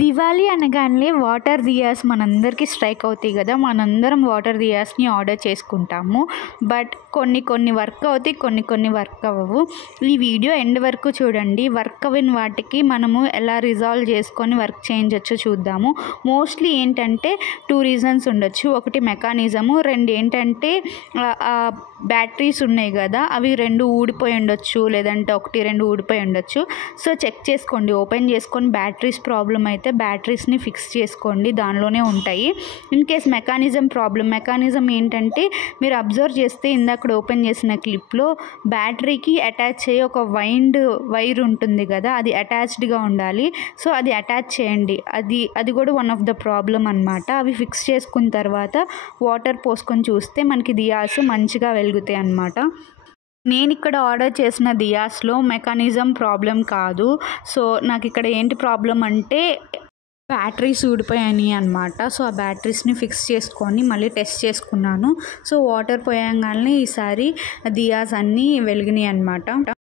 దివాళీ అనగానే వాటర్ దియాస్ మనందరికీ స్ట్రైక్ అవుతాయి కదా. మనందరం వాటర్ దియాస్ని ఆర్డర్ చేసుకుంటాము. బట్ కొన్ని వర్క్ అవుతాయి, కొన్ని వర్క్ అవ్వవు. ఈ వీడియో ఎండ్ వరకు చూడండి. వర్క్ అవ్వని వాటికి మనము ఎలా రిజాల్వ్ చేసుకొని వర్క్ చేయించవచ్చు చూద్దాము. మోస్ట్లీ ఏంటంటే 2 రీజన్స్ ఉండొచ్చు. ఒకటి మెకానిజము, 2 ఏంటంటే బ్యాటరీస్ ఉన్నాయి కదా, అవి 2 ఊడిపోయి ఉండొచ్చు, లేదంటే 1-2 ఊడిపోయి ఉండొచ్చు. సో చెక్ చేసుకోండి, ఓపెన్ చేసుకొని బ్యాటరీస్ ప్రాబ్లం అయితే బ్యాటరీస్ని ఫిక్స్ చేసుకోండి, దానిలోనే ఉంటాయి. ఇన్ కేస్ మెకానిజం ఏంటంటే మీరు అబ్జర్వ్ చేస్తే ఇందాక ఓపెన్ చేసిన క్లిప్లో బ్యాటరీకి అటాచ్ అయ్యే ఒక వైర్ ఉంటుంది కదా, అది అటాచ్డ్గా ఉండాలి. సో అది అటాచ్ చేయండి. అది కూడా వన్ ఆఫ్ ద ప్రాబ్లం అనమాట. అవి ఫిక్స్ చేసుకున్న తర్వాత వాటర్ పోసుకొని చూస్తే మనకి దియాస్ మంచిగా వెలుగుతాయి అన్నమాట. నేను ఇక్కడ ఆర్డర్ చేసిన దియాస్లో మెకానిజం ప్రాబ్లం కాదు. సో నాకు ఇక్కడ ఏంటి ప్రాబ్లం అంటే బ్యాటరీస్ ఊడిపోయాయి అనమాట. సో ఆ బ్యాటరీస్ని ఫిక్స్ చేసుకొని మళ్ళీ టెస్ట్ చేసుకున్నాను. సో వాటర్ పోయంగానే ఈసారి దియాస్ అన్నీ వెలిగినాయి అనమాట.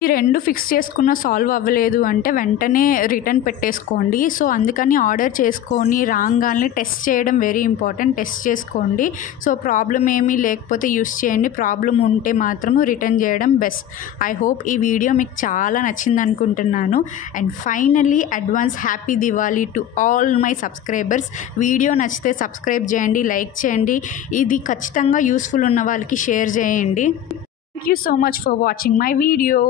ఈ 2 ఫిక్స్ చేసుకున్న సాల్వ్ అవ్వలేదు అంటే వెంటనే రిటర్న్ పెట్టేసుకోండి. సో అందుకని ఆర్డర్ చేసుకొని రాగానే టెస్ట్ చేయడం వెరీ ఇంపార్టెంట్. టెస్ట్ చేసుకోండి. సో ప్రాబ్లం ఏమీ లేకపోతే యూస్ చేయండి, ప్రాబ్లం ఉంటే మాత్రం రిటర్న్ చేయడం బెస్ట్. ఐ హోప్ ఈ వీడియో మీకు చాలా నచ్చింది అనుకుంటున్నాను. And finally advance happy Diwali to all my subscribers. Video నచ్చితే సబ్స్క్రైబ్ చేయండి, లైక్ చేయండి. ఇది ఖచ్చితంగా యూస్ఫుల్ ఉన్న వాళ్ళకి షేర్ చేయండి. Thank you so much for watching my video.